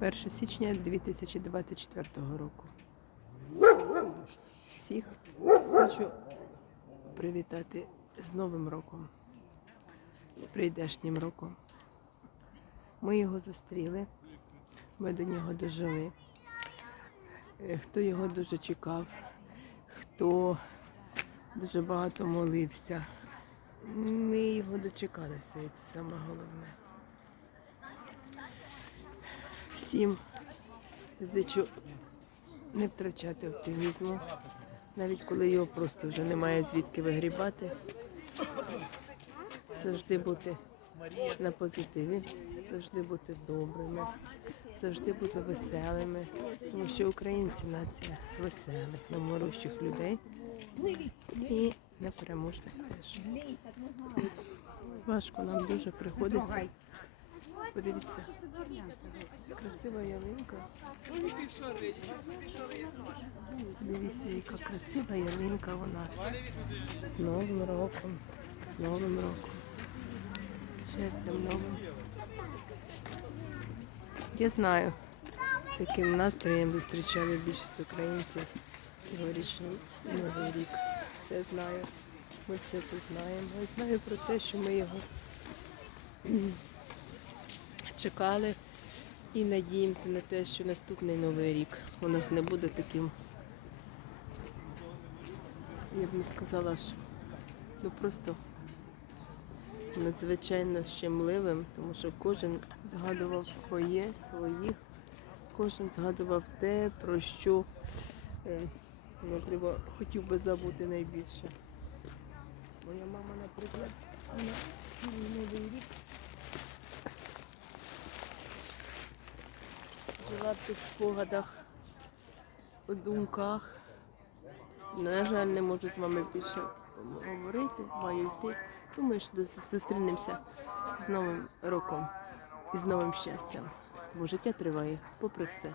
1 січня 2024 року. Всіх хочу привітати з Новим роком, з прийдешнім роком. Ми його зустріли, ми до нього дожили. Е, Хто його дуже чекав, хто дуже багато молився. Ми його дочекалися, це саме головне. Всім зичу не втрачати оптимізму, навіть коли його просто вже немає звідки вигрібати. Завжди бути на позитиві, завжди бути добрими, завжди бути веселими, тому що українці нація веселих, наморущих людей і непереможних теж. Важко нам дуже приходиться. Подивіться, красива ялинка. Дивіться, яка красива ялинка у нас. З Новим роком, з Новим роком. Щастям новим. Я знаю, з яким настроєм зустрічали більшість українців цьогорічний Новий рік. Все знаю. Ми все це знаємо. І знаю про те, що ми його чекали і надіємося на те, що наступний новий рік у нас не буде таким. Я б не сказала, що ну просто надзвичайно щемливим, тому що кожен згадував своє, своїх, кожен згадував те, про що е, можливо хотів би забути найбільше. Моя мама, наприклад, вона цілий новий рік жила в цих спогадах, у думках. На жаль, не можу з вами більше говорити, маю йти. Думаю, що зустрінемося з Новим роком і з новим щастям. Бо життя триває, попри все.